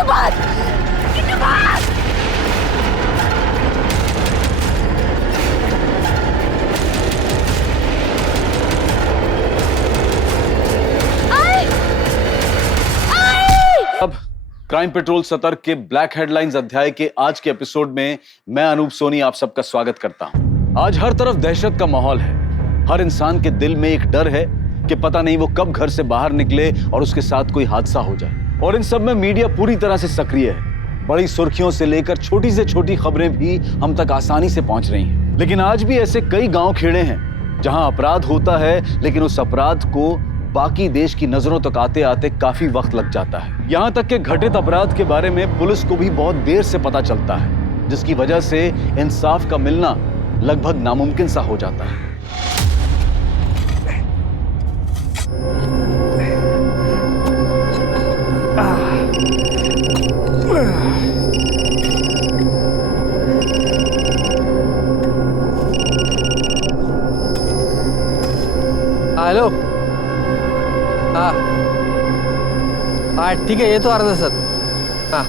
किट्टू भाग! किट्टू भाग! अब क्राइम पेट्रोल सतर्क के ब्लैक हेडलाइंस अध्याय के आज के एपिसोड में मैं अनूप सोनी आप सबका स्वागत करता हूं। आज हर तरफ दहशत का माहौल है। हर इंसान के दिल में एक डर है कि पता नहीं वो कब घर से बाहर निकले और उसके साथ कोई हादसा हो जाए। और इन सब में मीडिया पूरी तरह से सक्रिय है। बड़ी सुर्खियों से लेकर छोटी से छोटी खबरें भी हम तक आसानी से पहुंच रही हैं। लेकिन आज भी ऐसे कई गांव खेड़े हैं जहां अपराध होता है, लेकिन उस अपराध को बाकी देश की नजरों तक आते आते काफी वक्त लग जाता है। यहां तक कि घटित अपराध के बारे में पुलिस को भी बहुत देर से पता चलता है, जिसकी वजह से इंसाफ का मिलना लगभग नामुमकिन सा हो जाता है। हेलो। हाँ हाँ ठीक है, ये तो अर्धा सर। हाँ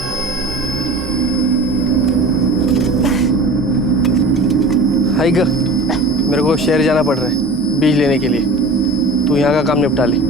हाई ग, मेरे को शहर जाना पड़ रहा है बीज लेने के लिए। तू यहाँ का काम निपटा ले।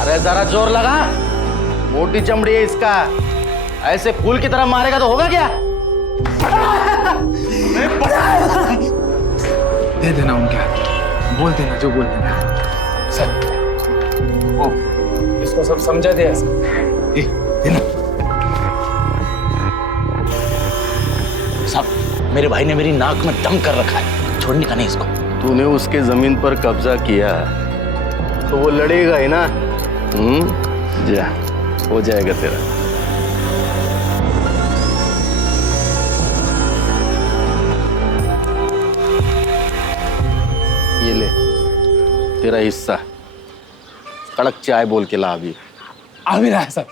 अरे जरा जोर लगा, मोटी चमड़ी है इसका। ऐसे फूल की तरह मारेगा तो होगा क्या? दे देना उनके हाथ, बोल देना जो बोल देना। सर ओ, इसको सब समझा दिया सर। देना। साहब, मेरे भाई ने मेरी नाक में दम कर रखा है, छोड़ने का नहीं इसको। तूने उसके जमीन पर कब्जा किया तो वो लड़ेगा ही ना। जा, हो जाएगा तेरा। ये ले तेरा हिस्सा। कड़क चाय बोल के ला अभी। आ भी रहा है सर।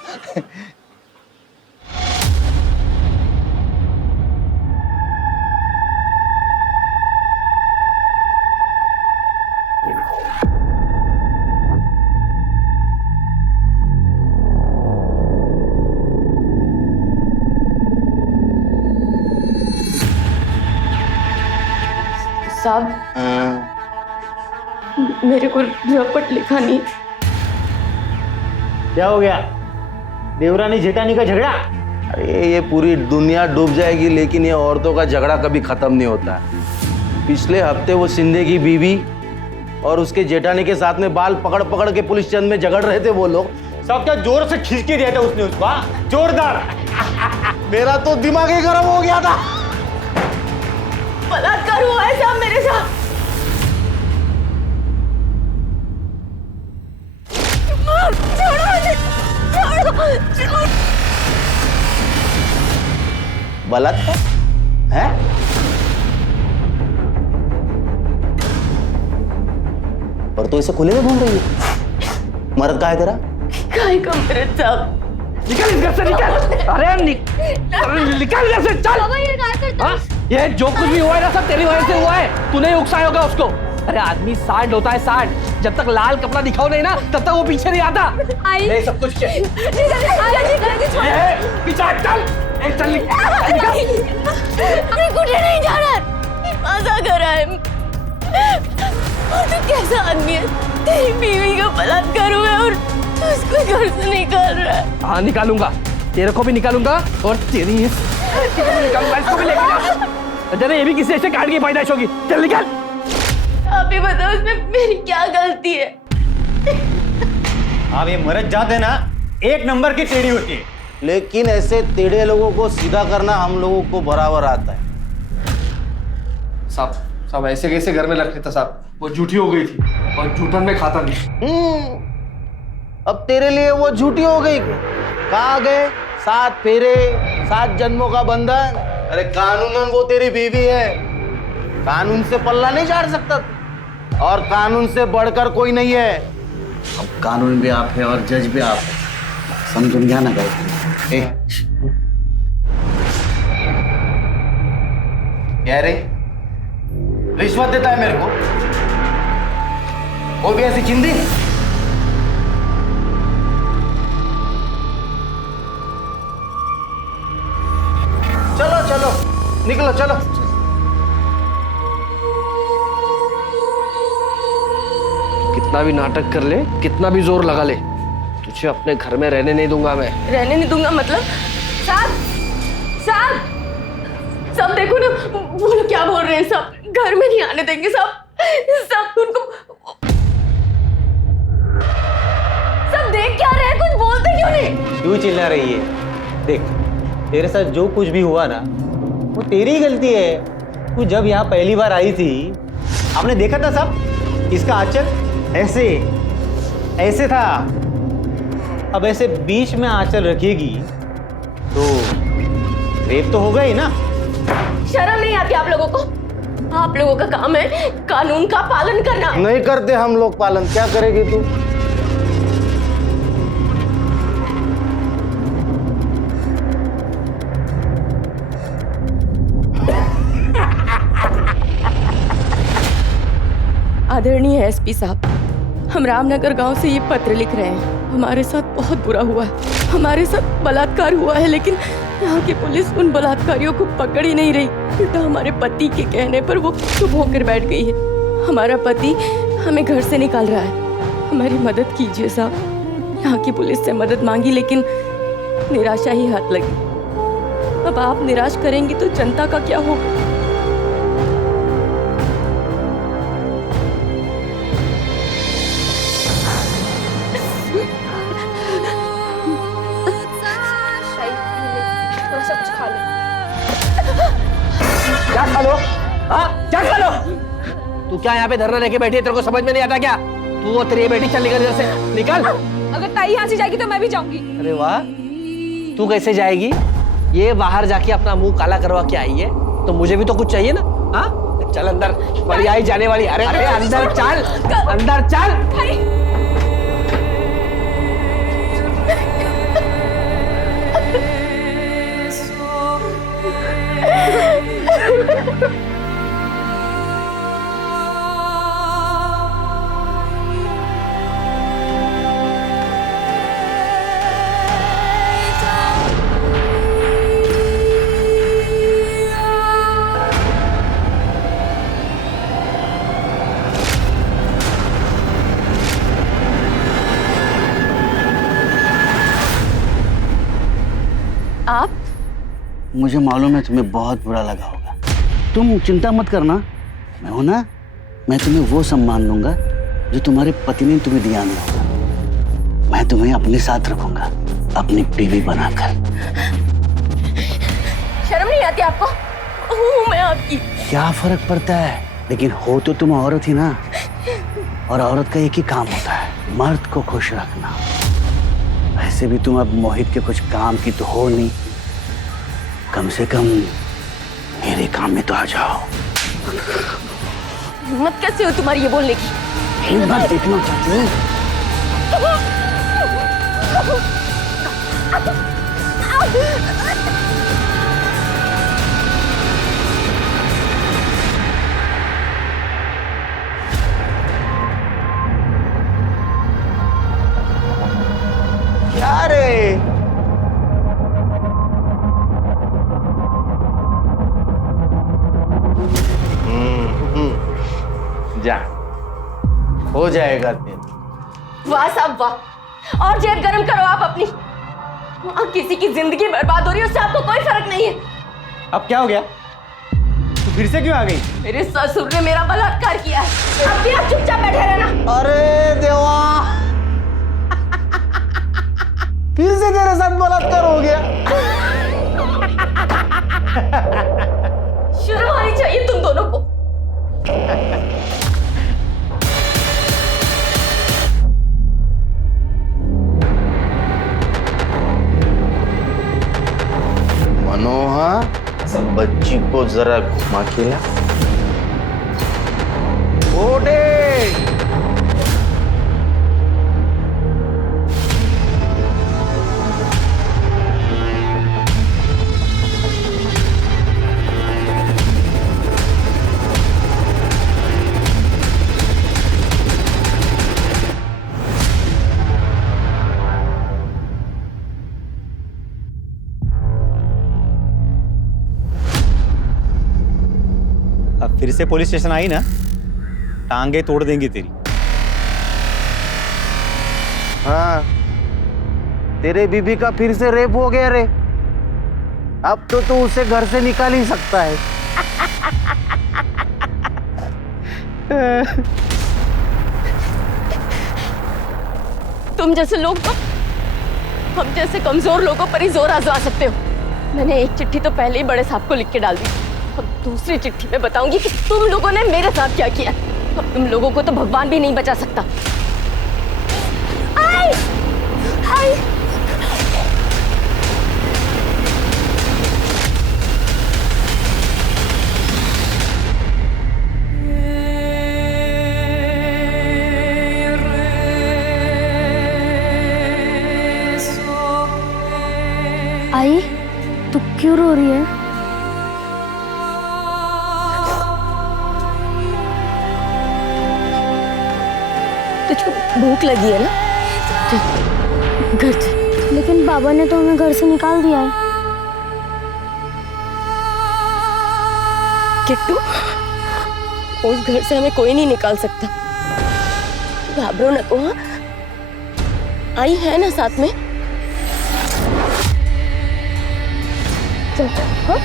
साहब, मेरे को रपट लिखा नहीं। क्या हो गया? देवरानी जेठानी का झगड़ा? अरे ये पूरी दुनिया डूब जाएगी, लेकिन ये औरतों का झगड़ा कभी खत्म नहीं होता। पिछले हफ्ते वो सिंधे की बीवी और उसके जेठानी के साथ में बाल पकड़ पकड़ के पुलिस चंद में झगड़ रहे थे वो लोग। सब क्या जोर से खींच के दिया था उसने उसको? जोरदार। मेरा तो दिमाग ही गर्म हो गया था। बलात्कार हुआ है साहब मेरे साथ। छोड़ो। बलात्कार है? और तू इसे खुले में घूम रही है? मर्द कहाँ है तेरा? काय का मर्द साहब? निकल इस घर से, निकल। अरे निकल इधर से, चल। बाबा ये काय करता है? ये जो कुछ भी हुआ है ना सब तेरी वजह से हुआ है। तूने उकसाया होगा उसको। अरे आदमी सांड होता है, सांड। जब तक लाल कपड़ा दिखाओ नहीं ना तब तक वो पीछे नहीं आता। नहीं सब कुछ निकल पीछे चल। चल कुछ नहीं जा रहा। मजा कर रहा है। और तू कैसा आदमी है? तेरी बीवी का बलात्कार हुआ और तू उसको घर से निकाल रहा है। हाँ निकालूंगा, तेरे को भी निकालूंगा और तेरी निकालूंगा, इसको भी लेके जा। जरा ये भी किसी ऐसे काट की पैदाइश होगी, चल निकल। आप ही बताओ इसमें मेरी क्या गलती है? आप ये मरद जाते ना, एक नंबर की टेढ़ी होती है। लेकिन ऐसे टेढ़े लोगों को सीधा करना हम लोगों को बराबर आता है। साहब ऐसे कैसे घर में रखते था साहब, वो झूठी हो गई थी और झूठन में खाता नहीं। अब तेरे लिए वो झूठी हो गई। कहाँ गए 7 फेरे, 7 जन्मों का बंधन? अरे कानूनन वो तेरी बीवी है, कानून से पल्ला नहीं झाड़ सकता तू। और कानून से बढ़कर कोई नहीं है। अब कानून भी आप है और जज भी आप है, समझ गया ना भाई? क्या रे, रिश्वत देता है मेरे को? वो भी ऐसी चिंदी? चलो चलो निकलो, चलो। कितना भी नाटक कर ले, कितना भी जोर लगा ले, तुझे अपने घर में रहने नहीं दूंगा मैं। रहने नहीं दूंगा मतलब? साहब, साहब, सब देखो ना, वो लोग क्या बोल रहे हैं। सब घर में नहीं आने देंगे। सब उनको, सब देख क्या रहे हैं, कुछ बोलते क्यों नहीं? क्यों चिल्ला रही है? देख, तेरे साथ जो कुछ भी हुआ ना, वो तेरी ही गलती है। तू जब यहाँ पहली बार आई थी, आपने देखा था साहब, इसका आंचल ऐसे था। अब ऐसे बीच में आंचल रखेगी तो रेप तो होगा ही ना। शर्म नहीं आती आप लोगों को? आप लोगों का काम है कानून का पालन करना। नहीं करते हम लोग पालन, क्या करेगी तू? आदरणीय एसपी साहब, हम रामनगर गांव से ये पत्र लिख रहे हैं। हमारे साथ बहुत बुरा हुआ है, हमारे साथ बलात्कार हुआ है, लेकिन यहाँ की पुलिस उन बलात्कारियों को पकड़ ही नहीं रही। उल्टा हमारे पति के कहने पर वो चुप होकर बैठ गई है। हमारा पति हमें घर से निकाल रहा है, हमारी मदद कीजिए साहब। यहाँ की पुलिस से मदद मांगी लेकिन निराशा ही हाथ लगी। अब आप निराश करेंगी तो जनता का क्या होगा? क्या खा लो? हाँ, क्या खा लो? तू क्या यहाँ पे धरना लेके बैठी है? तेरे को समझ में नहीं आता क्या? तू और तेरी बेटी चल निकल इधर से, निकल। अगर ताई यहाँ से जाएगी तो मैं भी जाऊंगी। अरे वाह, तू कैसे जाएगी? ये बाहर जाके अपना मुंह काला करवा के आई है, तो मुझे भी तो कुछ चाहिए ना। हाँ, चल अंदर, बड़ी आई जाने वाली। अरे अरे अंदर चल, अंदर चल। आप? मुझे मालूम है तुम्हें बहुत बुरा लगा होगा। तुम चिंता मत करना, मैं हूं ना। मैं तुम्हें वो सम्मान दूंगा जो तुम्हारे पति ने तुम्हें दिया नहीं होगा। मैं तुम्हें अपने साथ रखूंगा, अपनी बीवी बनाकर। शर्म नहीं आती आपको? हूँ मैं आपकी। क्या फर्क पड़ता है, लेकिन हो तो तुम औरत ही ना। और औरत का एक ही काम होता है, मर्द को खुश रखना। वैसे भी तुम अब मोहित के कुछ काम की तो हो नहीं, कम से कम मेरे काम में तो आ जाओ। हिम्मत कैसे हो तुम्हारी ये बोलने की? हिम्मत देखना चाहती हूँ। क्या रे? जा, हो जाएगा तेरा। वाह साहब वाह, और जेब गरम करो आप अपनी। वहाँ किसी की जिंदगी बर्बाद हो रही है, उससे आपको कोई फर्क नहीं है। अब क्या हो गया? तू फिर से क्यों आ गई? मेरे ससुर ने मेरा बलात्कार किया है। अब भी आप चुपचाप बैठे रहना। अरे देवा, फिर से तेरे साथ बलात्कार हो गया। शर्म आनी चाहिए तुम दोनों को। मनोहर, बच्ची को जरा घुमा के ला। ओडे, अब फिर से पुलिस स्टेशन आई ना, टांगे तोड़ देंगी तेरी। हाँ, तेरे बीबी का फिर से रेप हो गया रे। अब तो तू उसे घर से निकाल ही सकता है। तुम जैसे लोग तो हम जैसे कमजोर लोगों पर ही जोर आजमा सकते हो। मैंने एक चिट्ठी तो पहले ही बड़े साहब को लिख के डाल दी। अब दूसरी चिट्ठी में बताऊंगी कि तुम लोगों ने मेरे साथ क्या किया। अब तुम लोगों को तो भगवान भी नहीं बचा सकता। आई! आई! आई, तू क्यों रो रही है? तुझको भूख लगी है ना? चल, घर चल। लेकिन बाबा ने तो हमें घर से निकाल दिया है। किट्टू, उस घर से हमें कोई नहीं निकाल सकता। घाबरो न को। आई है ना साथ में? चल, हाँ?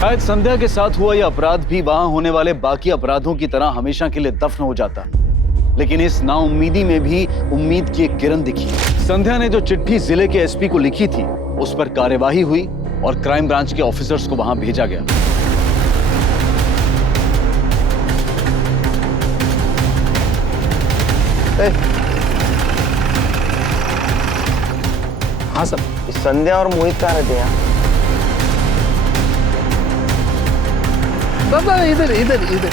शायद संध्या के साथ हुआ यह अपराध भी वहां होने वाले बाकी अपराधों की तरह हमेशा के लिए दफन हो जाता, लेकिन इस नाउम्मीदी में भी उम्मीद की एक किरण दिखी। संध्या ने जो चिट्ठी जिले के एसपी को लिखी थी, उस पर कार्यवाही हुई और क्राइम ब्रांच के ऑफिसर्स को वहां भेजा गया। हाँ सर। संध्या और मोहित कहाँ रहते हैं? बाबा इधर इधर इधर।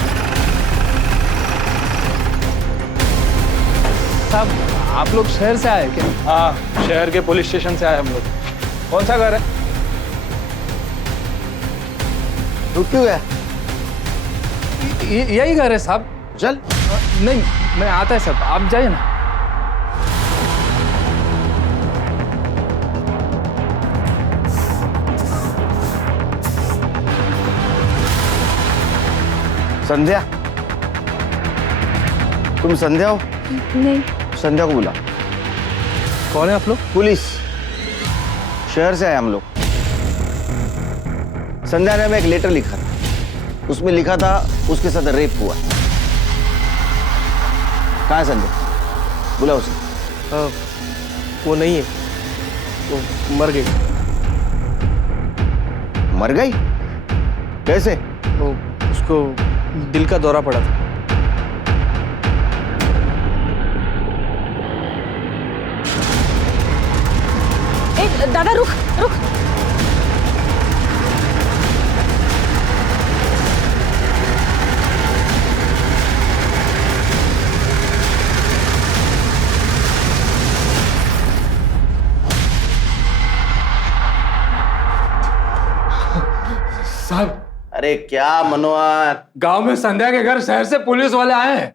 साहब, आप लोग शहर से आए क्या? हाँ, शहर के पुलिस स्टेशन से आए हम लोग। कौन सा घर है? रुक क्यों गया? यही घर है साहब। चल। नहीं, मैं आता है साहब, आप जाइए ना। संध्या, तुम संध्या हो? नहीं। संध्या को बुला। कौन है आप लोग? पुलिस, शहर से आए हम लोग। संध्या ने हमें एक लेटर लिखा था, उसमें लिखा था उसके साथ रेप हुआ। कहाँ है संध्या? बुला उसे। वो नहीं है, वो मर गई। मर गई? कैसे? वो उसको दिल का दौरा पड़ा था। दादा रुक रुक। साहब, अरे क्या मनोहर, गांव में संध्या के घर शहर से पुलिस वाले आए हैं।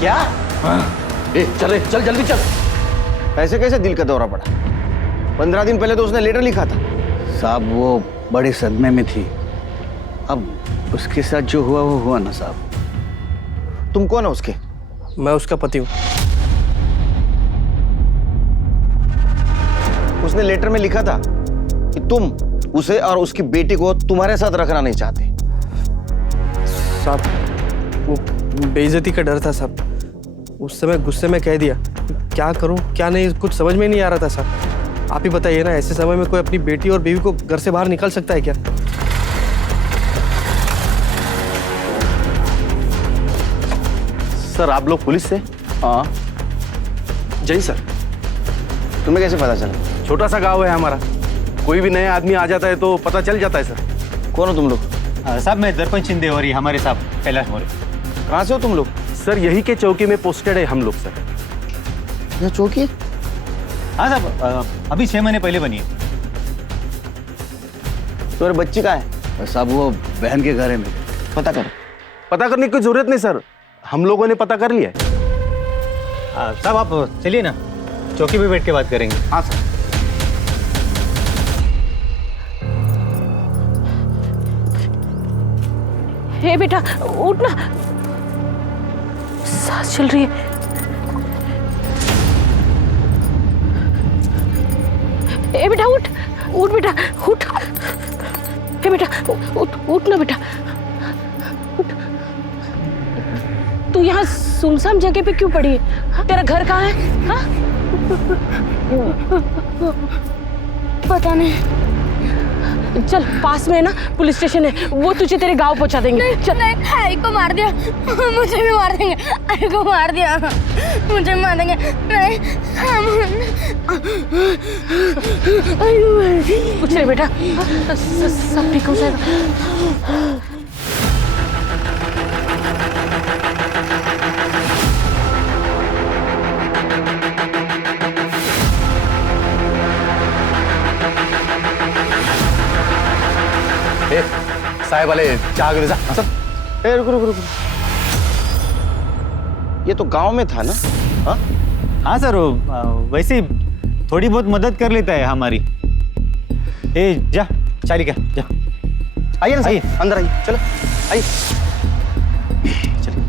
क्या? हाँ। चल जल्दी चल। ऐसे कैसे दिल का दौरा पड़ा? 15 दिन पहले तो उसने लेटर लिखा था। साहब वो बड़े सदमे में थी। अब उसके साथ जो हुआ वो हुआ ना साहब। तुम कौन हो उसके? मैं उसका पति हूँ। उसने लेटर में लिखा था कि तुम उसे और उसकी बेटी को तुम्हारे साथ रखना नहीं चाहते। साहब वो बेइज्जती का डर था साहब, उस समय गुस्से में कह दिया। क्या करूं क्या नहीं कुछ समझ में नहीं आ रहा था साहब। आप ही बताइए ना, ऐसे समय में कोई अपनी बेटी और बीवी को घर से बाहर निकल सकता है क्या? सर आप लोग पुलिस से? हाँ, जी सर। तुम्हें कैसे पता चला? छोटा सा गांव है हमारा, कोई भी नया आदमी आ जाता है तो पता चल जाता है सर। कौन हो तुम लोग? साहब मैं दर्पण शिंदे और ये हमारे साहब कैलाश मौर्य। कहाँ से हो तुम लोग? सर यही के चौकी में पोस्टेड है हम लोग सर। यह चौकी? हाँ साहब, अभी 6 महीने पहले बनी है। तुम्हारी बच्ची कहाँ है? साहब वो बहन के घर है में। पता करो। पता करने की जरूरत नहीं सर, हम लोगों ने पता कर लिया है। साहब आप चलिए ना, चौकी पे बैठ के बात करेंगे। हाँ सर। हे बेटा उठ ना, सांस चल रही है। ए बेटा उठ, उठ बेटा उठ। हे बेटा उठ ना बेटा उठ। तू यहाँ सुनसान जगह पे क्यों पड़ी है? तेरा घर कहाँ है? हाँ? पता नहीं। चल पास में है ना पुलिस स्टेशन है, वो तुझे तेरे गांव पहुंचा देंगे। चल। नहीं, आई को मार दिया, मुझे भी मार देंगे। आई को मार दिया, मुझे मार देंगे। नहीं कुछ नहीं बेटा, सब ठीक हो जाएगा। साहब वाले चाह गिर सब। ए रुको रुको रुको, ये तो गांव में था ना? हाँ हाँ सर, वैसे थोड़ी बहुत मदद कर लेता है हमारी। ए जा चारिका जा। आइए ना, आइए अंदर आइए, चलो आइए चलिए।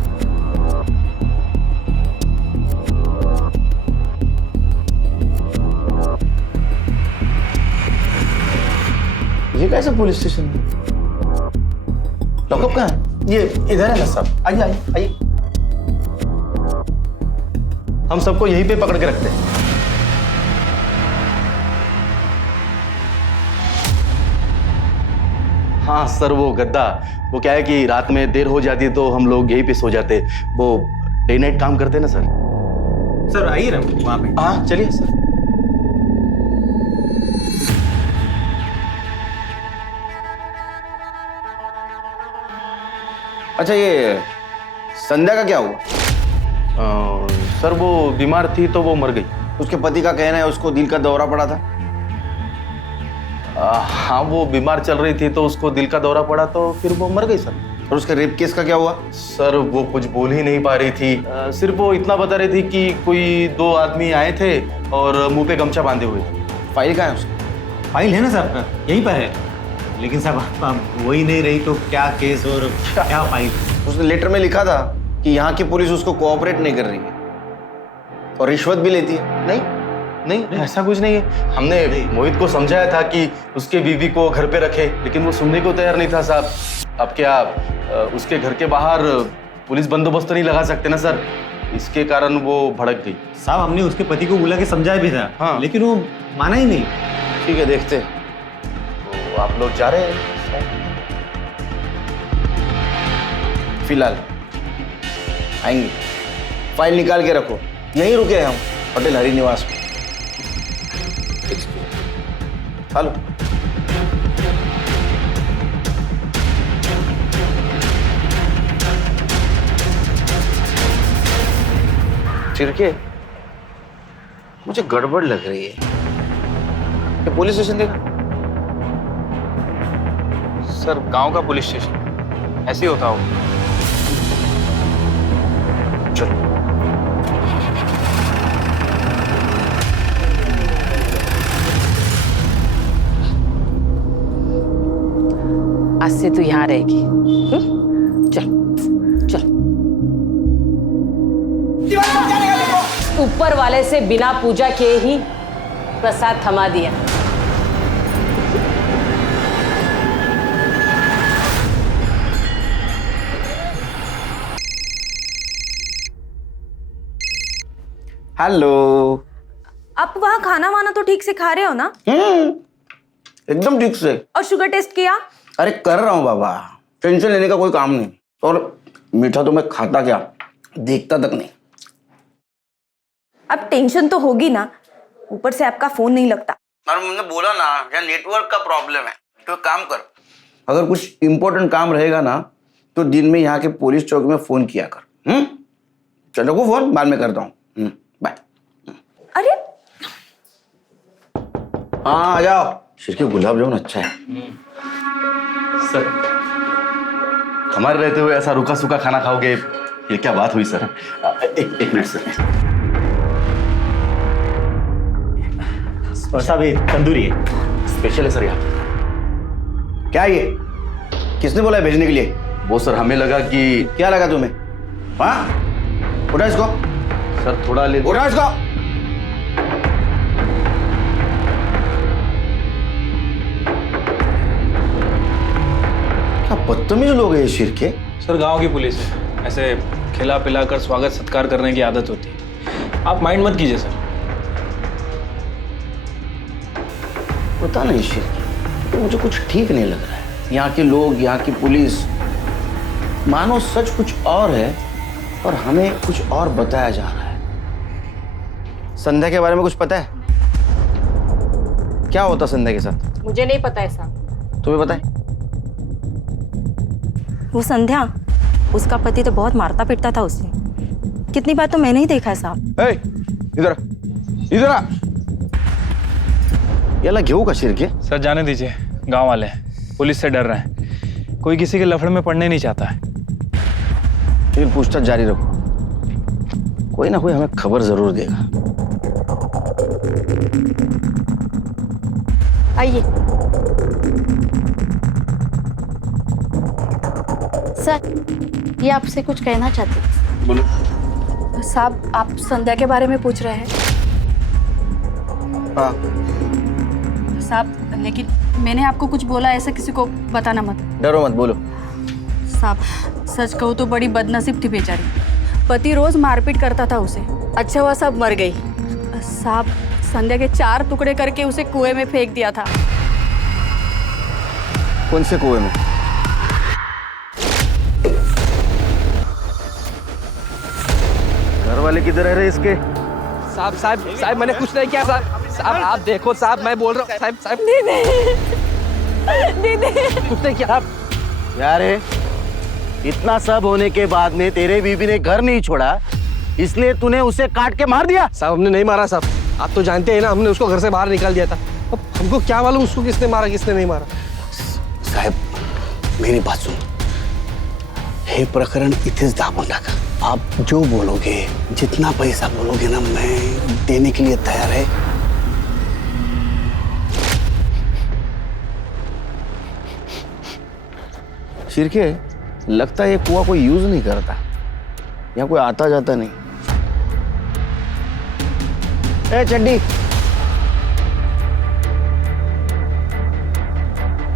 ये कैसा पुलिस स्टेशन है? लॉकअप कहाँ है? ये इधर है ना साहब। आइए आइए आइए, हम सबको यहीं पे पकड़ के रखते हैं। हाँ सर, वो गद्दा, वो क्या है कि रात में देर हो जाती है तो हम लोग यहीं पे सो जाते। वो डे नाइट काम करते हैं ना सर। सर आइए ना वहाँ पे। हाँ चलिए सर। अच्छा ये संध्या का क्या हुआ? सर वो बीमार थी तो वो मर गई। उसके पति का कहना है उसको दिल का दौरा पड़ा था। हाँ वो बीमार चल रही थी तो उसको दिल का दौरा पड़ा तो फिर वो मर गई सर। और उसके रेप केस का क्या हुआ? सर वो कुछ बोल ही नहीं पा रही थी, सिर्फ वो इतना बता रही थी कि कोई 2 आदमी आए थे और मुंह पे गमछा बांधे हुए थे। फाइल कहाँ है उसकी? फाइल है ना साहब, यहीं पर है। लेकिन साहब आप वही नहीं रही तो क्या केस और क्या फाइल? उसने लेटर में लिखा था कि यहाँ की पुलिस उसको कोऑपरेट नहीं कर रही है और रिश्वत भी लेती है। नहीं नहीं ऐसा कुछ नहीं है। हमने मोहित को समझाया था कि उसके बीवी को घर पे रखे, लेकिन वो सुनने को तैयार नहीं था साहब। अब क्या उसके घर के बाहर पुलिस बंदोबस्त नहीं लगा सकते ना सर, इसके कारण वो भड़क गई। साहब हमने उसके पति को बुला के समझाया भी था। हाँ। लेकिन वो माना ही नहीं। ठीक है देखते हैं। तो आप लोग जा रहे हैं? फिलहाल आएंगे। फाइल निकाल के रखो, यहीं रुके हैं हम होटल हरि निवास में। हेलो चिरके, मुझे गड़बड़ लग रही है। ये पुलिस स्टेशन देखा? सर गांव का पुलिस स्टेशन ऐसे ही होता होगा। चलो आज से तू यहाँ रहेगी। चल चल। ऊपर वाले से बिना पूजा किए ही प्रसाद थमा दिया। हेलो। आप वहाँ खाना वाना तो ठीक से खा रहे हो ना? एकदम ठीक से। और शुगर टेस्ट किया? अरे कर रहा हूँ बाबा, टेंशन लेने का कोई काम नहीं। और मीठा तो मैं खाता क्या, देखता तक नहीं। अब टेंशन तो होगी ना, ऊपर से आपका फोन नहीं लगता। और मैंने बोला ना, यहाँ नेटवर्क का प्रॉब्लम है। तो काम कर, अगर कुछ इंपॉर्टेंट काम रहेगा ना तो दिन में यहाँ के पुलिस चौकी में फोन किया कर। चलो को फोन बाद में करता हूँ। बाय। अरे हाँ आ जाओ। शिरके गुलाब जामुन अच्छा है। सर, हमारे रहते हुए ऐसा रूखा सूखा खाना खाओगे, ये क्या बात हुई सर? एक मिनट सर। साहब ये तंदूरी है, स्पेशल है सर यहाँ। क्या ये, किसने बोला है भेजने के लिए? वो सर हमें लगा कि। क्या लगा तुम्हें? हाँ उठा इसको। सर थोड़ा ले। उठा इसको। क्या बदतमीज लोग हैं ये शिरके। सर गांव की पुलिस है, ऐसे खिला पिला कर स्वागत सत्कार करने की आदत होती है, आप माइंड मत कीजिए सर। पता नहीं शिरके, तो मुझे कुछ ठीक नहीं लग रहा है। यहाँ के लोग, यहाँ की पुलिस, मानो सच कुछ और है और हमें कुछ और बताया जा रहा है। संध्या के बारे में कुछ पता है? क्या होता संध्या के साथ? मुझे नहीं पता है साहब। तुम्हें पता है? वो संध्या, उसका पति तो बहुत मारता पीटता था उसे। कितनी बार तो मैंने ही देखा है साहब। इधर इधर आ। याला घेऊ का शिरके? सर जाने दीजिए, गांव वाले हैं, पुलिस से डर रहे हैं, कोई किसी के लफड़े में पड़ने नहीं चाहता है। फिर पूछताछ जारी रखो, कोई ना कोई हमें खबर जरूर देगा। आइए सर, ये आपसे कुछ कहना चाहते हैं। बोलो। साहब, आप संध्या के बारे में पूछ रहे हैं? हाँ। साहब, लेकिन मैंने आपको कुछ बोला, ऐसा किसी को बताना मत। डरो मत, बोलो। साहब, सच कहूँ तो बड़ी बदनसीब थी बेचारी। पति रोज मारपीट करता था उसे। अच्छा हुआ सब मर गई। साहब, संध्या के 4 टुकड़े करके उसे कुएं में फेंक दिया था। कौन से कुएं में? घर वाले किधर है रे इसके? साहब साहब साहब, मैंने कुछ नहीं किया साहब। साहब आप देखो साहब, मैं बोल रहा हूँ साहब साहब। दीदी कुछ नहीं किया यार इतना सब होने के बाद में तेरे बीबी ने घर नहीं छोड़ा, इसलिए तूने उसे काट के मार दिया? साहब हमने नहीं मारा साहब, आप तो जानते हैं ना, हमने उसको घर से बाहर निकाल दिया था। अब हमको क्या मालूम उसको किसने मारा किसने नहीं मारा। साहेब मेरी बात सुन, हे प्रकरण इथेच दाबून टाका। आप जो बोलोगे, जितना पैसा बोलोगे ना, मैं देने के लिए तैयार है। शिरके, लगता है ये कुआं कोई यूज नहीं करता, यहाँ कोई आता जाता नहीं। ए चड्डी,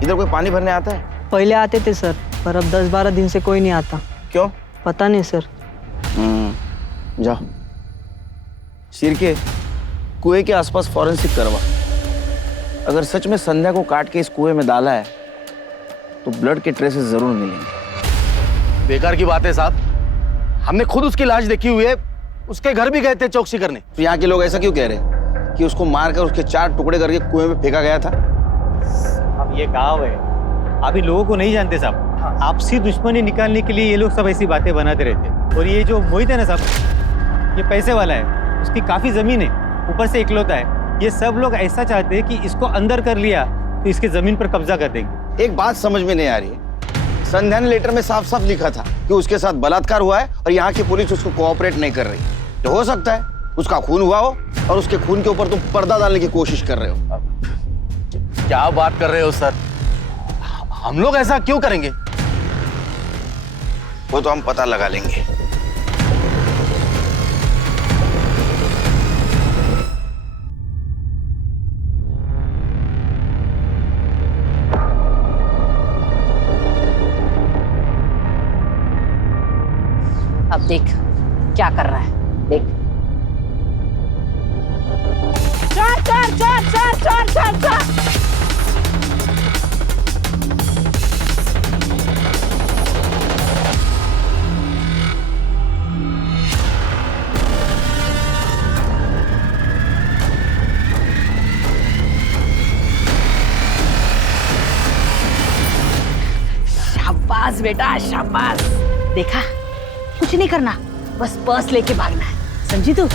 इधर कोई पानी भरने आता है? पहले आते थे सर, पर अब 10-12 दिन से कोई नहीं आता। क्यों? पता नहीं सर। जाओ। शिरके, कुएं के आसपास फॉरेंसिक करवा। अगर सच में संध्या को काट के इस कुएं में डाला है तो ब्लड के ट्रेसेस जरूर मिलेंगे। बेकार की बात है साहब, हमने खुद उसकी लाश देखी हुई है, उसके घर भी गए थे चौकसी करने। तो यहाँ के लोग ऐसा क्यों कह रहे हैं कि उसको मारकर उसके 4 टुकड़े करके कुएं में फेंका गया था? अब ये गाँव है, अभी लोगों को नहीं जानते साहब। आपसी दुश्मनी निकालने के लिए ये लोग सब ऐसी बातें बनाते रहते हैं। और ये जो मोहित है ना साहब, ये पैसे वाला है, उसकी काफी जमीन है, ऊपर से इकलौता है। ये सब लोग ऐसा चाहते हैं कि इसको अंदर कर लिया तो इसके जमीन पर कब्जा कर देंगे। एक बात समझ में नहीं आ रही है, संध्या ने लेटर में साफ साफ लिखा था कि उसके साथ बलात्कार हुआ है और यहाँ की पुलिस उसको कोऑपरेट नहीं कर रही। तो हो सकता है उसका खून हुआ हो और उसके खून के ऊपर तुम पर्दा डालने की कोशिश कर रहे हो। क्या बात कर रहे हो सर, हम लोग ऐसा क्यों करेंगे? वो तो हम पता लगा लेंगे। अब देख क्या कर रहा है, देख। चोर चोर चोर चोर चोर चोर चोर। शाबाश बेटा शाबाश। देखा, कुछ नहीं करना, बस पर्स लेके भागना है, समझी तू?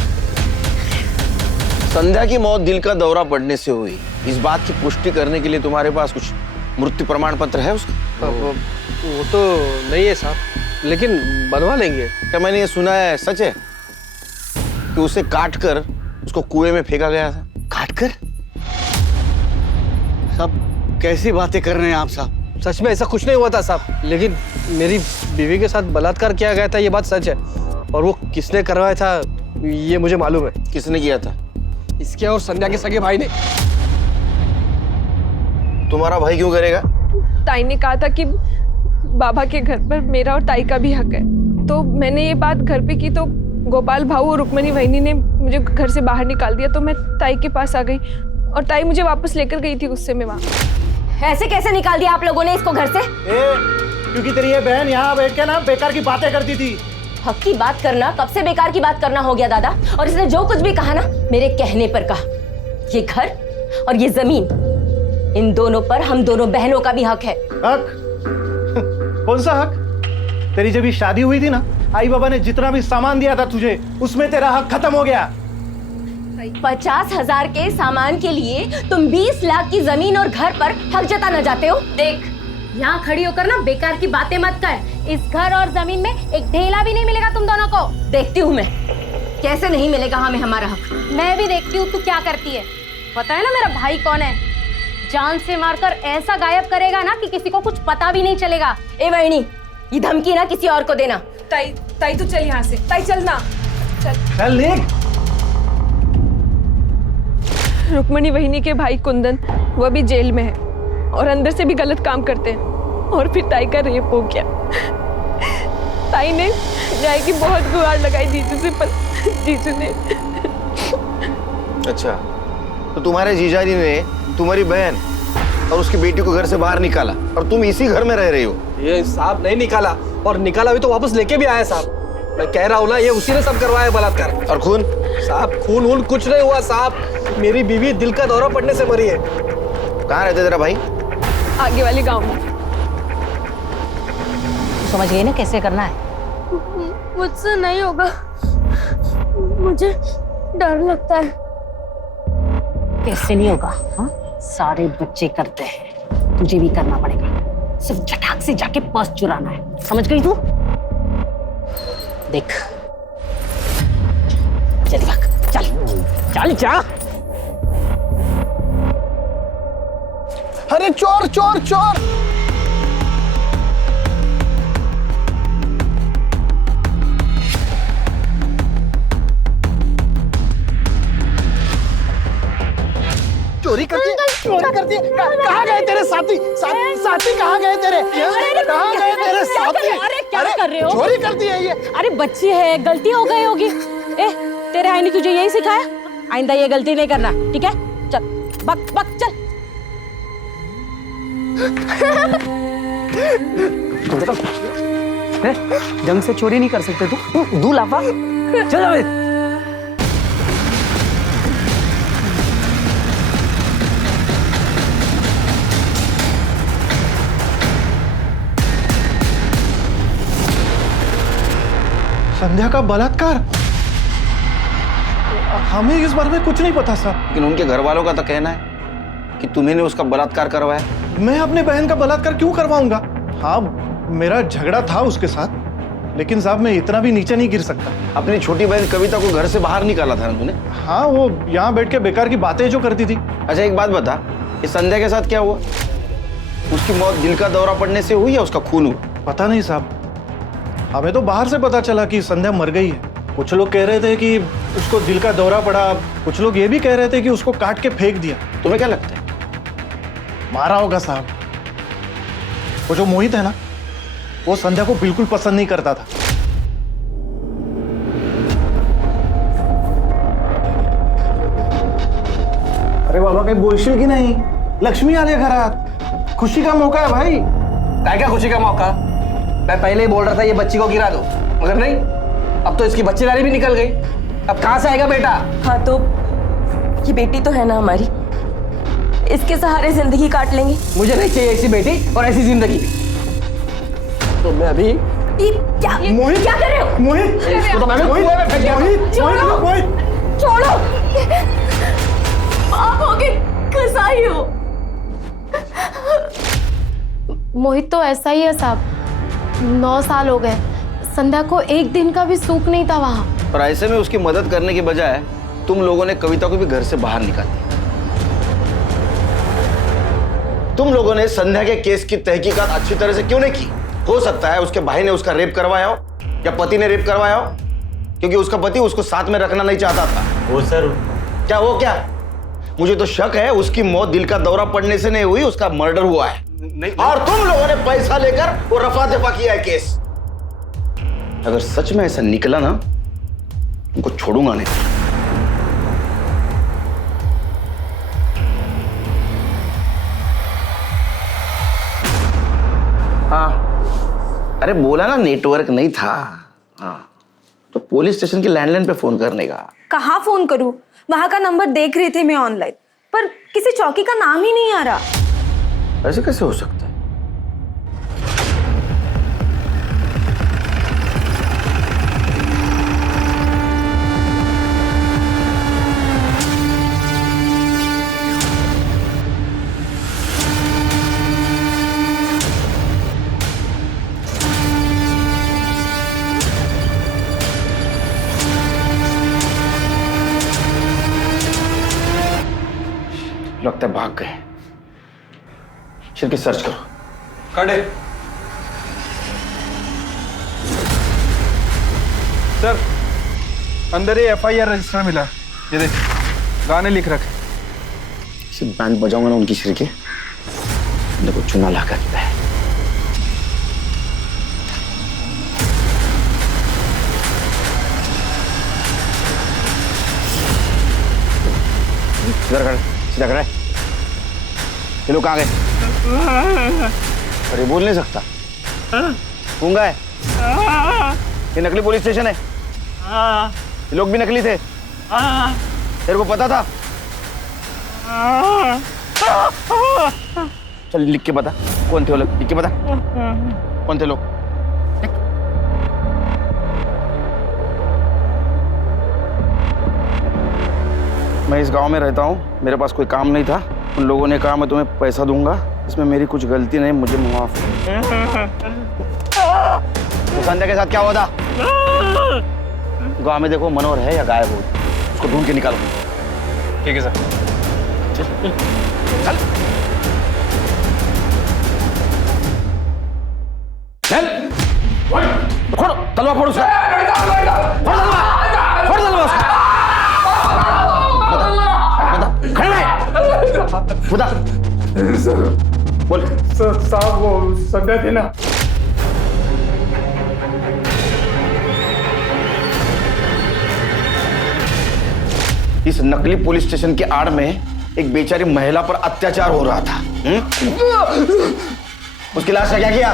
संध्या की मौत दिल का दौरा पड़ने से हुई, इस बात की पुष्टि करने के लिए तुम्हारे पास कुछ मृत्यु प्रमाण पत्र है उसका? वो तो नहीं है साहब, लेकिन बनवा लेंगे। क्या मैंने ये सुना है सच है कि उसे काट कर उसको कुएं में फेंका गया था? काट कर? सब कैसी बातें कर रहे हैं आप साहब? सच में ऐसा कुछ नहीं हुआ था साहब, लेकिन मेरी बीवी के साथ बलात्कार किया गया था, ये बात सच है। और वो किसने करवाया था ये मुझे मालूम है। किसने किया था? इसके और संध्या के सगे भाई ने। तुम्हारा भाई क्यों करेगा? ताई ने कहा था कि बाबा के घर पर मेरा और ताई का भी हक है, तो मैंने ये बात घर पे की तो गोपाल भाऊ और रुक्मणी वहिनी ने मुझे घर से बाहर निकाल दिया, तो मैं ताई के पास आ गई और ताई मुझे वापस लेकर गई थी गुस्से में वहाँ। ऐसे कैसे निकाल दिया आप लोगों ने इसको घर से? क्योंकि तेरी ये बहन यहाँ बैठ के ना बेकार की बातें करती थी। हक की बात करना कब से बेकार की बात करना हो गया दादा? और इसने जो कुछ भी कहा ना मेरे कहने पर कहा। ये घर और ये जमीन, इन दोनों पर हम दोनों बहनों का भी हक है। हक? कौन सा हक? तेरी जब भी शादी हुई थी ना, आई बाबा ने जितना भी सामान दिया था तुझे, उसमें तेरा हक खत्म हो गया। 50,000 के सामान के लिए तुम 20 लाख की जमीन और घर पर हक जताना जाते हो? देख, यहाँ खड़ी होकर ना बेकार की बातें मत कर। इस घर और जमीन में एक ढेला भी नहीं मिलेगा तुम दोनों को। देखती हूँ मैं कैसे नहीं मिलेगा हमें हमारा हक। मैं भी देखती हूँ तू क्या करती है। पता है ना मेरा भाई कौन है? जान से मारकर ऐसा गायब करेगा ना कि किसी को कुछ पता भी नहीं चलेगा। ए वहिनी, ये धमकी ना किसी और को देना। ताई ताई तू चल यहाँ से, ताई चलना। चल निक। रुक्मणी वहिनी के भाई कुंदन, वह भी जेल में है और अंदर से भी गलत काम करते हैं, और फिर ताई का रेप हो गया। ताई ने न्याय की बहुत गुहार लगाई जीजू से, पर जीजू ने। अच्छा, तो तुम्हारे जीजाजी ने तुम्हारी बहन और उसकी बेटी को घर से बाहर निकाला और तुम इसी घर में रह रही हो? ये साहब नहीं निकाला, और निकाला भी तो वापस लेके भी आया साहब। मैं कह रहा हूँ ना, ये उसी ने सब करवाया बलात्कार। और खून? साहब खून वून कुछ नहीं हुआ साहब, मेरी बीवी दिल का दौरा पड़ने से मरी है। कहाँ रहते तेरा भाई? आगे वाले गांव में। समझ गई ना कैसे करना है? मुझसे नहीं होगा, मुझे डर लगता है। कैसे नहीं होगा? हाँ, सारे बच्चे करते हैं, तुझे भी करना पड़ेगा। सिर्फ झटाक से जाके पर्स चुराना है, समझ गई तू? देख, चल भाग, चल चल जा। अरे चोर चोर चोर! चोरी करती है? कहाँ गए तेरे साथी? साथी कहाँ गए तेरे? कहाँ गए तेरे साथी? अरे क्या कर रहे हो? चोरी करती है ये। अरे बच्ची है, गलती हो गई होगी। तेरे आई ने तुझे यही सिखाया? आइंदा ये गलती नहीं करना, ठीक है? चल बक बक चल। ढंग से चोरी नहीं कर सकते तू? दू लाफा चल अबे। संध्या का बलात्कार? हमें इस बारे में कुछ नहीं पता साहब। लेकिन उनके घर वालों का तो कहना है कि तुम्ही ने उसका बलात्कार करवाया। मैं अपने बहन का बलात्कार क्यों करवाऊंगा? हाँ, मेरा झगड़ा था उसके साथ, लेकिन साहब मैं इतना भी नीचे नहीं गिर सकता। अपनी छोटी बहन कविता को घर से बाहर निकाला था ना तूने? हाँ, वो यहाँ बैठ के बेकार की बातें जो करती थी। अच्छा एक बात बता, इस संध्या के साथ क्या हुआ? उसकी मौत दिल का दौरा पड़ने से हुई या उसका खून हुआ? पता नहीं साहब, हमें तो बाहर से पता चला कि संध्या मर गई है। कुछ लोग कह रहे थे कि उसको दिल का दौरा पड़ा, कुछ लोग ये भी कह रहे थे कि उसको काट के फेंक दिया। तुम्हें क्या लगता है? मारा होगा साहब। वो जो मोहित है ना, वो संध्या को बिल्कुल पसंद नहीं करता था। अरे बाबा काही बोलशील की नाही? लक्ष्मी आले घरात, खुशी का मौका है भाई. काय क्या खुशी का मौका? मैं पहले ही बोल रहा था ये बच्ची को गिरा दो, मगर नहीं, अब तो इसकी बच्चेदारी भी निकल गई. अब कहाँ से आएगा बेटा? हाँ तो ये बेटी तो है ना हमारी, इसके सहारे जिंदगी काट लेंगे. मुझे नहीं चाहिए ऐसी बेटी और ऐसी जिंदगी. तो मैं अभी मोहित क्या कर रहे हो? मोहित, इसको तो मैं भी कुएं में फेंक दिया. मोहित. छोड़ो, आप हो के कसाई हो. मोहित तो ऐसा ही है साहब. 9 साल हो गए, संध्या को एक दिन का भी सुख नहीं था वहाँ. और ऐसे में उसकी मदद करने के बजाय तुम लोगों ने कविता को भी घर से बाहर निकाल दिया. तुम लोगों ने संध्या के केस की तहकीकात अच्छी तरह से क्यों नहीं की? हो सकता है उसके भाई ने उसका रेप करवाया हो या पति ने रेप करवाया हो, क्योंकि उसका पति उसको साथ में रखना नहीं चाहता था. वो सर, क्या वो क्या? मुझे तो शक है उसकी मौत दिल का दौरा पड़ने से नहीं हुई, उसका मर्डर हुआ है. नहीं. और तुम लोगों ने पैसा लेकर वो रफा दफा किया है केस. अगर सच में ऐसा निकला ना, उनको छोड़ूंगा नहीं. हाँ, अरे बोला ना नेटवर्क नहीं था. हाँ, तो पुलिस स्टेशन की लैंडलाइन पे फोन करने का. कहाँ फोन करूँ? वहाँ का नंबर देख रही थी मैं ऑनलाइन, पर किसी चौकी का नाम ही नहीं आ रहा. ऐसे कैसे हो सकता है? लगता है भाग गए. शिरके सर्च करो. खड़े सर, अंदर ये FIR रजिस्टर मिला. ये देख, गाने लिख रखे. सिर्फ बैंड बजाऊंगा ना उनकी शिरके, देखो चुना ला करता है. इधर खड़े, सीधा खड़े. ये लोग कहाँ गए? अरे बोल नहीं सकता. गूंगा है. ये नकली पुलिस स्टेशन है. ये लोग भी नकली थे. तेरे को पता था? चल लिख के बता, कौन थे वो लोग? लिख के बता, कौन थे लोग? मैं इस गांव में रहता हूँ, मेरे पास कोई काम नहीं था. उन लोगों ने कहा मैं तुम्हें पैसा दूंगा, इसमें मेरी कुछ गलती नहीं, मुझे माफ. तो संध्या के साथ क्या हुआ था? गांव में देखो मनोहर है या गायब हो, उसको ढूंढ के निकालो. ठीक है सर. चल चल. फोड़ो तलवार, फोड़ उसका. फोड़ तलवार, फोड़ तलवार उसका. खड़े रहे. खुदा बोल. साहब वो संध्या थी ना. इस नकली पुलिस स्टेशन के आड़ में एक बेचारी महिला पर अत्याचार हो रहा था. उसकी लाश का क्या किया?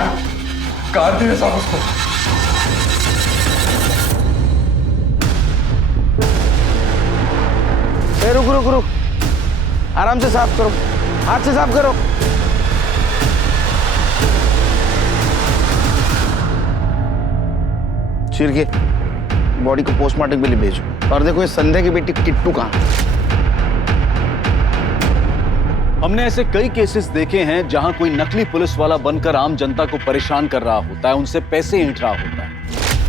काट दिया साहब उसको. रुक रुक रुक, आराम से साफ करो, हाथ से साफ करो. चीर के बॉडी को पोस्टमार्टम के लिए भेजो. और देखो ये संध्या की बेटी किट्टू कहाँ? हमने ऐसे कई केसेस देखे हैं जहां कोई नकली पुलिस वाला बनकर आम जनता को परेशान कर रहा होता है, उनसे पैसे ऐंठ रहा होता है.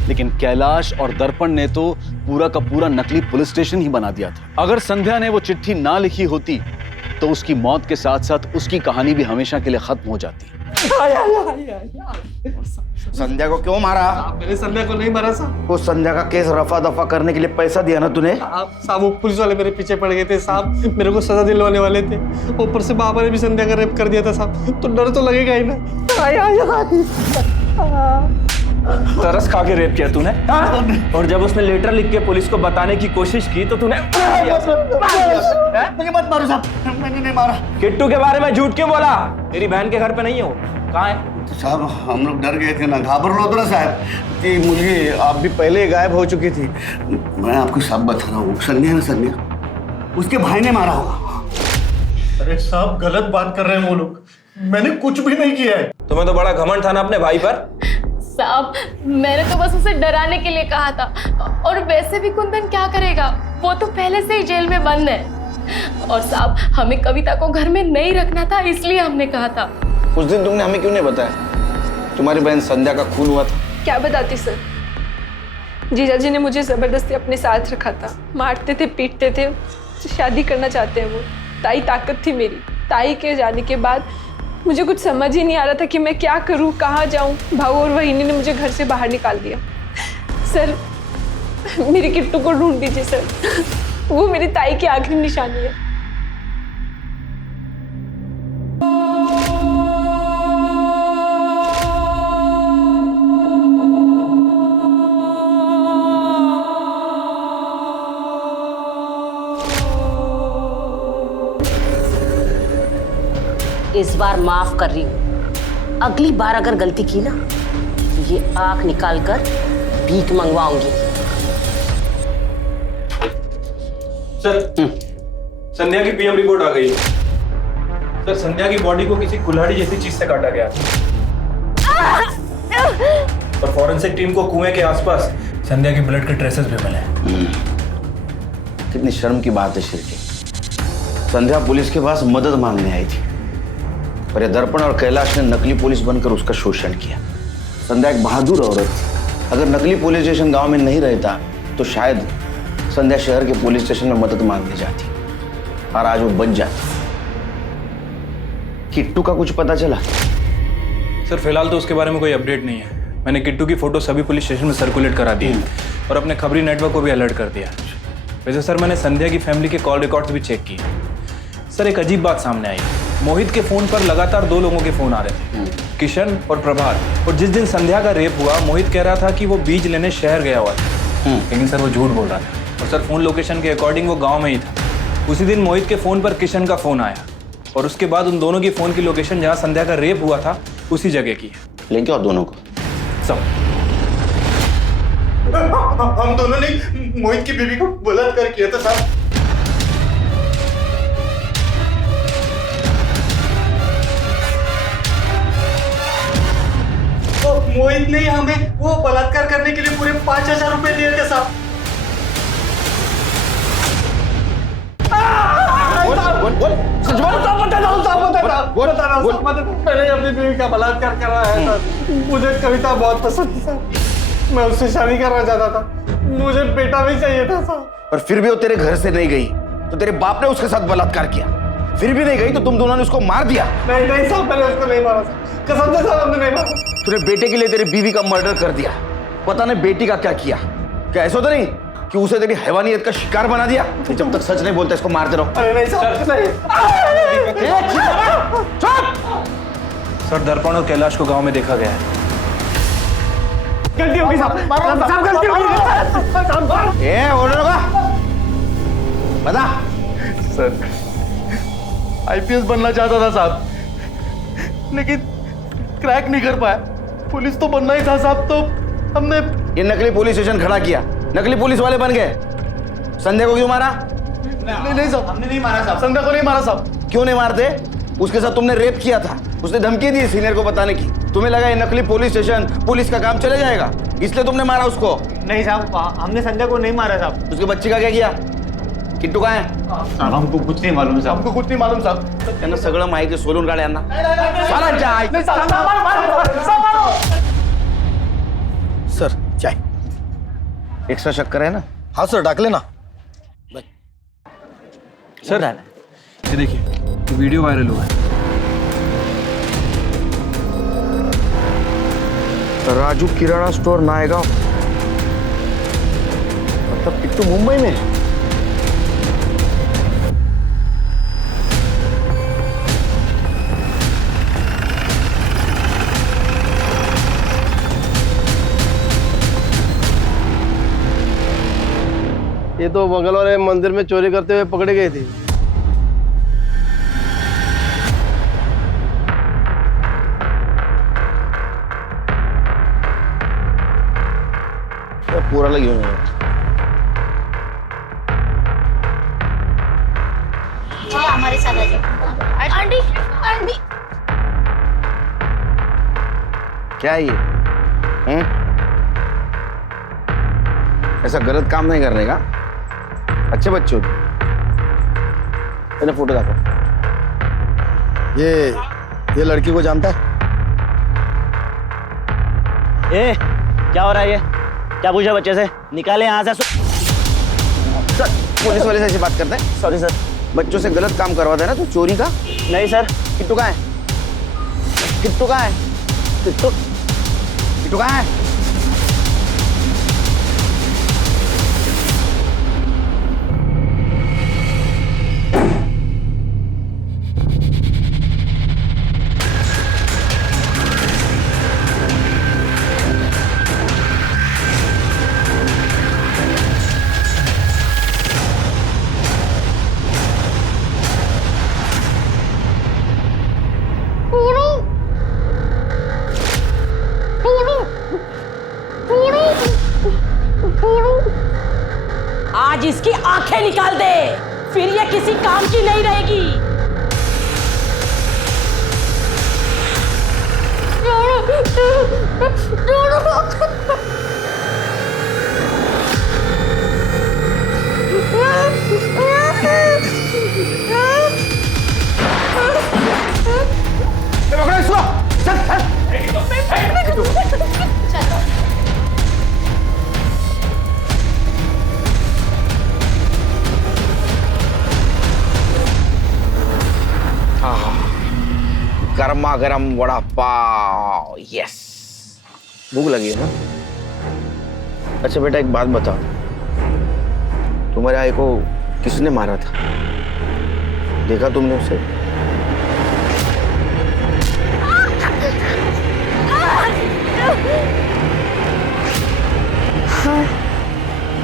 लेकिन कैलाश और दर्पण ने तो पूरा का पूरा नकली पुलिस स्टेशन ही बना दिया था. अगर संध्या ने वो चिट्ठी ना लिखी होती तो उसकी मौत के साथ साथ उसकी कहानी भी हमेशा के लिए खत्म हो जाती. संध्या को क्यों मारा? मैंने संध्या को नहीं मारा साहब. वो संध्या का केस रफा दफा करने के लिए पैसा दिया ना तूने? साहब वो पुलिस वाले मेरे पीछे पड़ गए थे साहब, मेरे को सजा दिलवाने वाले थे. ऊपर से बाबा ने भी संध्या का रेप कर दिया था साहब, तो डर तो लगेगा ही ना. तरस खा के रेप किया तूने, हाँ? और जब उसने लेटर लिख के पुलिस को बताने की कोशिश की तो तूने मुझे मत मारो साहब, मैंने नहीं मारा। किट्टू के बारे में झूठ क्यों बोला? तेरी बहन के घर पे नहीं हो, कहाँ है? साहब हम लोग डर गए थे ना, घाबर लो ना साहब कि मुझे आप भी पहले गायब हो चुकी थी। मैं आपको सब बता रहा हूँ, संध्या ना संध्या, उसके भाई ने मारा होगा। अरे साहब गलत बात कर रहे हैं वो लोग, मैंने कुछ भी नहीं किया है। तुम्हें तो बड़ा घमंड था ना अपने भाई पर। साहब मैंने तो बस उसे डराने के लिए कहा था, और वैसे भी कुंदन क्या करेगा, वो तो पहले से ही जेल में बंद है। और साहब हमें कविता को घर में नहीं रखना था, इसलिए हमने कहा था। उस दिन तुमने हमें क्यों नहीं बताया तुम्हारी बहन संध्या का खून हुआ था? क्या बताती सर, जीजा जी ने मुझे जबरदस्ती अपने साथ रखा था, मारते थे पीटते थे, शादी करना चाहते हैं वो। ताई ताकत थी मेरी, ताई के जाने के बाद मुझे कुछ समझ ही नहीं आ रहा था कि मैं क्या करूं, कहाँ जाऊं। भाऊ और वहीनी ने मुझे घर से बाहर निकाल दिया। सर मेरी किट्टू को ढूंढ दीजिए सर, वो मेरी ताई की आखिरी निशानी है। इस बार माफ कर रही हूँ, अगली बार अगर गलती की ना तो ये आंख निकाल कर भीख मंगवाऊंगी। सर संध्या की पीएम रिपोर्ट आ गई। सर संध्या की बॉडी को किसी कुल्हाड़ी जैसी चीज से काटा गया और फॉरेंसिक टीम को कुएं के आसपास संध्या के ब्लड के ट्रेसेस भी मिले। कितनी शर्म की बात है शिरके, संध्या पुलिस के पास मदद मांगने आई थी, पर यह दर्पण और कैलाश ने नकली पुलिस बनकर उसका शोषण किया। संध्या एक बहादुर औरत थी, अगर नकली पुलिस स्टेशन गांव में नहीं रहता तो शायद संध्या शहर के पुलिस स्टेशन में मदद मांगने जाती और आज वो बच जाती। किट्टू का कुछ पता चला? सर फिलहाल तो उसके बारे में कोई अपडेट नहीं है। मैंने किट्टू की फोटो सभी पुलिस स्टेशन में सर्कुलेट करा दी है और अपने खबरी नेटवर्क को भी अलर्ट कर दिया। वैसे सर मैंने संध्या की फैमिली के कॉल रिकॉर्ड्स भी चेक किए। सर एक अजीब बात सामने आई, मोहित के फोन पर लगातार 2 लोगों के फोन आ रहे थे, किशन और प्रभात। और जिस दिन संध्या का रेप हुआ मोहित कह रहा था कि वो बीज लेने शहर गया हुआ था, लेकिन सर वो झूठ बोल रहा था। और सर फोन लोकेशन के अकॉर्डिंग वो गांव में ही था। उसी दिन मोहित के फोन पर किशन का फोन आया और उसके बाद उन दोनों की फोन की लोकेशन जहां संध्या का रेप हुआ था उसी जगह की है। लेकिन और दोनों को सब हम दोनों ने मोहित की बीवी को बलात्कार किया था साहब। मोहित ने हमें वो बलात्कार करने के लिए पूरे 5,000 रुपए दिए थे साहब। मैंने अपनी बीवी का बलात्कार करा है सर। मुझे कविता बहुत पसंद थी सर, मैं उससे शादी करना चाहता था, मुझे बेटा भी चाहिए था सर। और फिर भी वो तेरे घर से नहीं गई तो तेरे बाप ने उसके साथ बलात्कार किया, फिर भी नहीं गई तो तुम दोनों ने उसको मार दिया। नहीं साहब मैंने उसको नहीं मारा साहब, कसम से साहब हमने नहीं मारा। तूने बेटे के लिए तेरी बीवी का मर्डर कर दिया, पता नहीं बेटी का क्या किया। क्या ऐसा तो नहीं कि उसे तेरी हैवानियत का शिकार बना दिया? जब तक सच नहीं बोलते इसको मारते रहो। अरे नहीं साहब नहीं। सर दर्पण और कैलाश को गांव में देखा गया है। गलती होगी साहब, गलती होगी। ए ऑर्डर होगा बता। सर आईपीएस बनना चाहता था साहब, लेकिन क्रैक नहीं कर पाया। पुलिस तो बनना ही था साहब, तो हमने ये नकली पुलिस स्टेशन खड़ा किया, नकली पुलिस वाले बन गए। संध्या को क्यों मारा? नहीं साहब हमने नहीं मारा साहब, संध्या को नहीं मारा साहब। क्यों नहीं मारते? उसके साथ तुमने रेप किया था, उसने धमकी दी सीनियर को बताने की। तुम्हें लगा ये नकली पुलिस स्टेशन पुलिस का काम चले जाएगा, इसलिए तुमने मारा उसको। नहीं साहब हमने संध्या को नहीं मारा साहब। उसके बच्चे का क्या किया? किट्टू कहाँ है? हमको कुछ नहीं मालूम साहब, हमको कुछ नहीं मालूम साहब। त्यांना सगळं माहिती सोलून काढ यांना। सर चाय एक्स्ट्रा शक्कर है ना? हाँ सर डाक लेना। सर ये देखिए वीडियो वायरल हुआ है। राजू किराना स्टोर नायगांव, मतलब किट्टू मुंबई में। ये तो बगल वाले मंदिर में चोरी करते हुए पकड़े गए थे। पूरा लगी हुई है। हमारे साथ आ जाओ। आंटी आंटी क्या है ये? ऐसा गलत काम नहीं करने का। अच्छे बच्चे हो। मैंने फोटो देखो। ये लड़की को जानता है? ए, क्या हो रहा है ये? क्या पूछा बच्चे से? निकाले यहाँ से। सर, पुलिस वाले से ऐसी बात करते हैं? Sorry sir. बच्चों से गलत काम करवाता है ना तो चोरी का? नहीं सर। किट्टू कहाँ है? किट्टू कहाँ है? किट्टू किट्टू कहाँ है? आज इसकी आंखें निकाल दे, फिर ये किसी काम की नहीं रहेगी। गर्मा गर्म वड़ा पाव। यस, भूख लगी है ना? अच्छा बेटा, एक बात बताओ, तुम्हारे भाई को किसने मारा था? देखा तुमने उसे?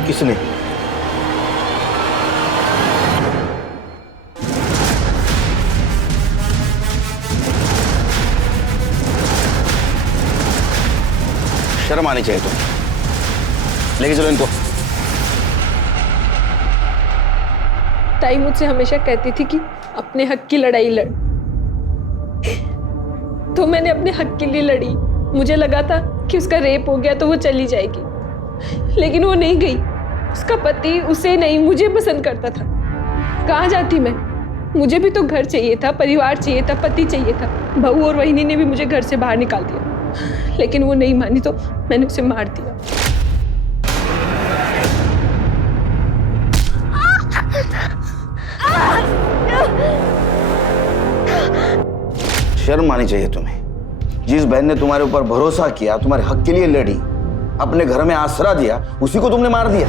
किसने? शर्म आनी चाहिए तुम्हें। लेके चलो इनको। ताई मुझसे हमेशा कहती थी कि अपने हक की लड़ाई लड़, तो मैंने अपने हक के लिए लड़ी। मुझे लगा था कि उसका रेप हो गया तो वो चली जाएगी, लेकिन वो नहीं गई। उसका पति उसे नहीं, मुझे पसंद करता था। कहाँ जाती मैं? मुझे भी तो घर चाहिए था, परिवार चाहिए था, पति चाहिए था। बहू और वहिनी ने भी मुझे घर से बाहर निकाल दिया, लेकिन वो नहीं मानी तो मैंने उसे मार दिया। शर्म आनी चाहिए तुम्हें। जिस बहन ने तुम्हारे ऊपर भरोसा किया, तुम्हारे हक के लिए लड़ी, अपने घर में आसरा दिया, उसी को तुमने मार दिया।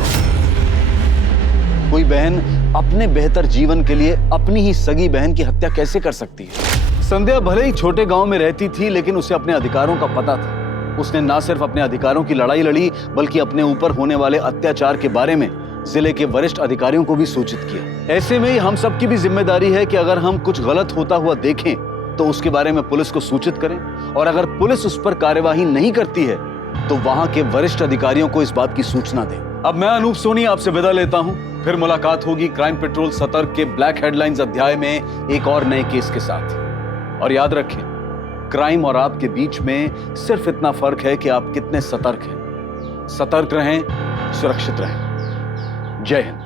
कोई बहन अपने बेहतर जीवन के लिए अपनी ही सगी बहन की हत्या कैसे कर सकती है? संध्या भले ही छोटे गांव में रहती थी, लेकिन उसे अपने अधिकारों का पता था। उसने ना सिर्फ अपने अधिकारों की लड़ाई लड़ी, बल्कि अपने ऊपर होने वाले अत्याचार के बारे में जिले के वरिष्ठ अधिकारियों को भी सूचित किया। ऐसे में हम सबकी भी जिम्मेदारी है कि अगर हम कुछ गलत होता हुआ देखें तो उसके बारे में पुलिस को सूचित करें, और अगर पुलिस उस पर कार्यवाही नहीं करती है तो वहां के वरिष्ठ अधिकारियों को इस बात की सूचना दें। अब मैं अनूप सोनी आपसे विदा लेता हूं। फिर मुलाकात होगी क्राइम पेट्रोल सतर्क के ब्लैक हेडलाइंस अध्याय में एक और नए केस के साथ। और याद रखें, क्राइम और आपके बीच में सिर्फ इतना फर्क है कि आप कितने सतर्क हैं। सतर्क रहें, सुरक्षित रहें। जय हिंद।